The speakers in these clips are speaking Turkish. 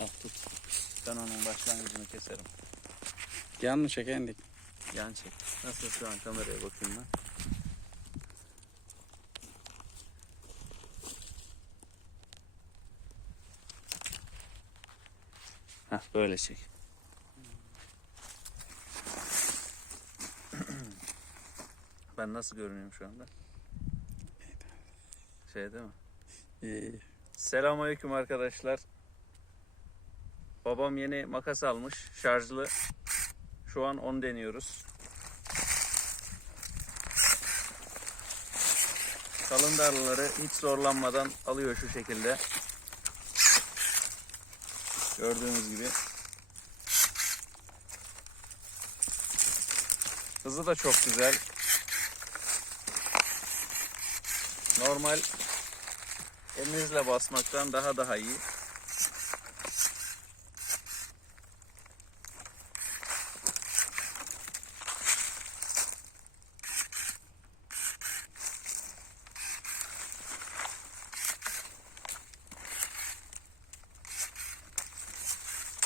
Al tut. Ben onun başlangıcını keserim. Yan mı çekendik? Yan çek. Nasıl şu an kameraya bakayım ben. Heh, böyle çek. Ben nasıl görünüyorum şu anda? Şey değil mi? İyi. Selamünaleyküm arkadaşlar. Babam yeni makas almış. Şarjlı. Şu an onu deniyoruz. Kalın darlıları hiç zorlanmadan alıyor şu şekilde. Gördüğünüz gibi. Hızı da çok güzel. Normal elinizle basmaktan daha daha iyi.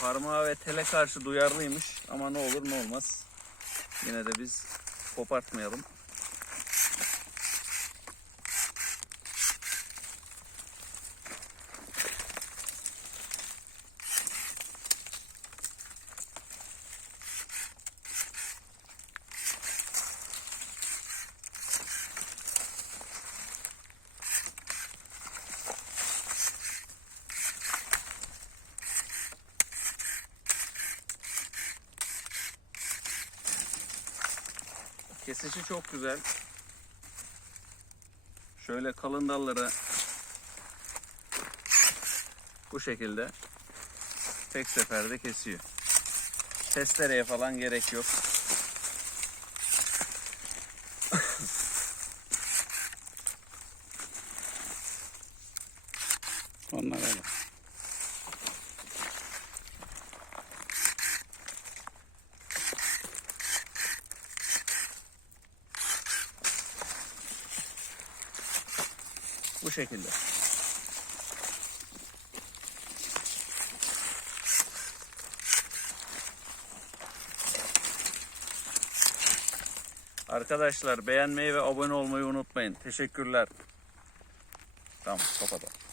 Parmağa ve tele karşı duyarlıymış ama ne olur ne olmaz. Yine de biz kopartmayalım. Kesişi çok güzel. Şöyle kalın dalları bu şekilde tek seferde kesiyor. Testereye falan gerek yok. Onlar öyle. Bu şekilde. Arkadaşlar beğenmeyi ve abone olmayı unutmayın. Teşekkürler. Tamam kapatalım.